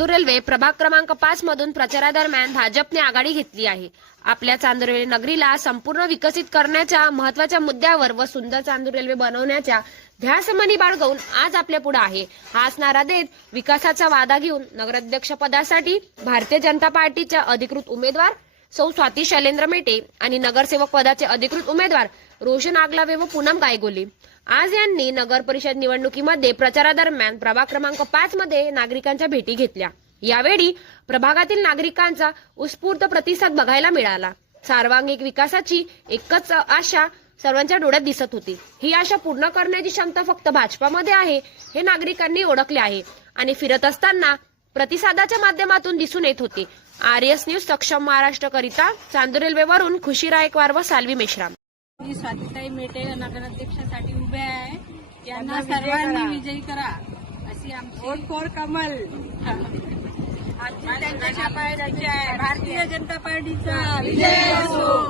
Chandur railway प्रभाग क्रमांक पाच मधून प्रचारादरम्यान भाजपने आघाडी घेतली आहे. आपल्या चांदूर रेल्वे नगरीला संपूर्ण विकसित करण्याच्या महत्त्वाच्या मुद्द्यावर व सुंदर चांदूर रेल्वे बनवण्याच्या ध्यासमनी बाळगवून आज आपल्या पुढे आहे. हाच नारा देत विकासाचा वादा घेऊन नगराध्यक्ष पदासाठी भारतीय जनता पार्टीच्या अधिकृत उमेदवार सौ स्वाती शैलेंद्र मेटे आणि नगरसेवक पदाचे अधिकृत उमेदवार रोशन आगलावे व पूनम गायगोले. आज यांनी नगर परिषद निवडणुकीमध्ये प्रचारादरम्यान प्रभाग क्रमांक पाच मध्ये नागरिकांच्या भेटी घेतल्या. यावेळी प्रभागातील नागरिकांचा उत्स्फूर्त प्रतिसाद बघायला मिळाला. सर्वांगीण विकासाची एकच आशा सर्वांच्या डोळ्यात दिसत होती. ही आशा पूर्ण करण्याची क्षमता फक्त भाजपामध्ये आहे हे नागरिकांनी ओळखले आहे. आणि फिरत असताना प्रतिसादाच्या माध्यमातून दिसून येत होते. आर एस न्यूज सक्षम महाराष्ट्र करिता चांदूर रेल्वेवरून खुशी रायकवार व साल्वी मेश्राम. मी स्वातीताई मेटे नगराध्यक्षासाठी उभे आहे. यांना सर्वांनी विजयी करा. अशी आमची फॉर कमल. त्यांच्या पार्टीची आहे. भारतीय जनता पार्टीचा. विजय असो.